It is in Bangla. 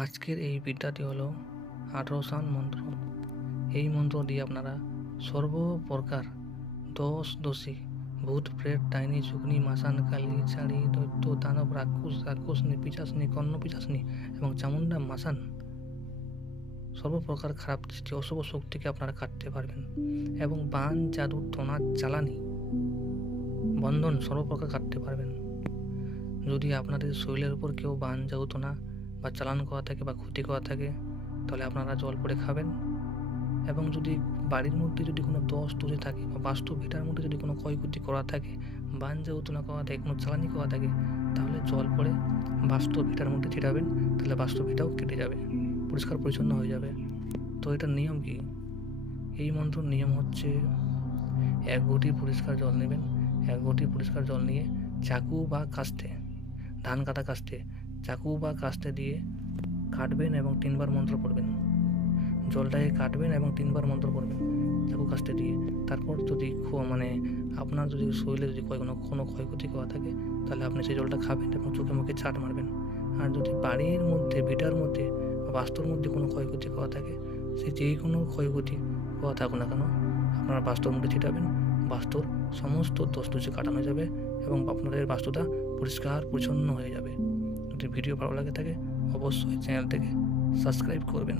আজকের এই বিদ্যাটি হলো 18 মন্ত্র। এই মন্ত্র দিয়ে আপনারা সর্বপ্রকার দোষী ভূত প্রেত ডাইনি যুগনি মাসান কালী ছাড়ি দৈত্য দানব রাক্ষসনী পিশাচনী কর্ণ পিশাচনী এবং চামুন্ডা মাসান সর্বপ্রকার খারাপ দৃষ্টি অশুভ শক্তিকে আপনারা কাটতে পারবেন এবং বান জাদু টোনা জ্বালানি বন্ধন সর্বপ্রকার কাটতে পারবেন। যদি আপনাদের শরীরের উপর কেউ বান জাদু টোনা বা চালান করা থাকে বা ক্ষতি করা থাকে তাহলে আপনারা জল পড়ে খাবেন। এবং যদি বাড়ির মধ্যে যদি কোনো দোষ ত্রুটি থাকে বা বাস্তু ভিটার মধ্যে যদি কোনো ক্ষয়ক্ষতি করা থাকে, বান জাদুটোনা করা থাকে, কোনো চালানি করা থাকে, তাহলে জল পড়ে বাস্তু ভিটার মধ্যে ছিটাবেন, তাহলে বাস্তু ভিটাও কেটে যাবে, পরিষ্কার পরিচ্ছন্ন হয়ে যাবে। তো এটার নিয়ম কি? এই মন্ত্রর নিয়ম হচ্ছে 1 ঘটি পরিষ্কার জল নেবেন। 1 ঘটি পরিষ্কার জল নিয়ে চাকু বা কাস্তে, ধান কাটা কাস্তে, চাকু বা কাস্তে দিয়ে কাটবেন এবং 3 বার মন্ত্র পড়বেন। জলটাকে কাটবেন এবং 3 বার মন্ত্র পড়বেন চাকু কাস্তে দিয়ে। তারপর যদি আপনার যদি শরীরে যদি কোনো ক্ষয়ক্ষতি করা থাকে তাহলে আপনি সেই জলটা খাবেন এবং চোখে মুখে ছাট মারবেন। আর যদি বাড়ির মধ্যে ভিটার মধ্যে বা বাস্তুর মধ্যে কোনো ক্ষয়ক্ষতি করা থাকে, সে যেই কোনো ক্ষয়ক্ষতি করা থাকুক না কেন আপনারা বাস্তুর মধ্যে ছিটাবেন। বাস্তুর সমস্ত দোষ দোষে কাটানো যাবে এবং আপনাদের বাস্তুটা পরিষ্কার পরিচ্ছন্ন হয়ে যাবে। যদি ভিডিও ভালো লাগে থাকে অবশ্যই চ্যানেলটাকে সাবস্ক্রাইব করবেন।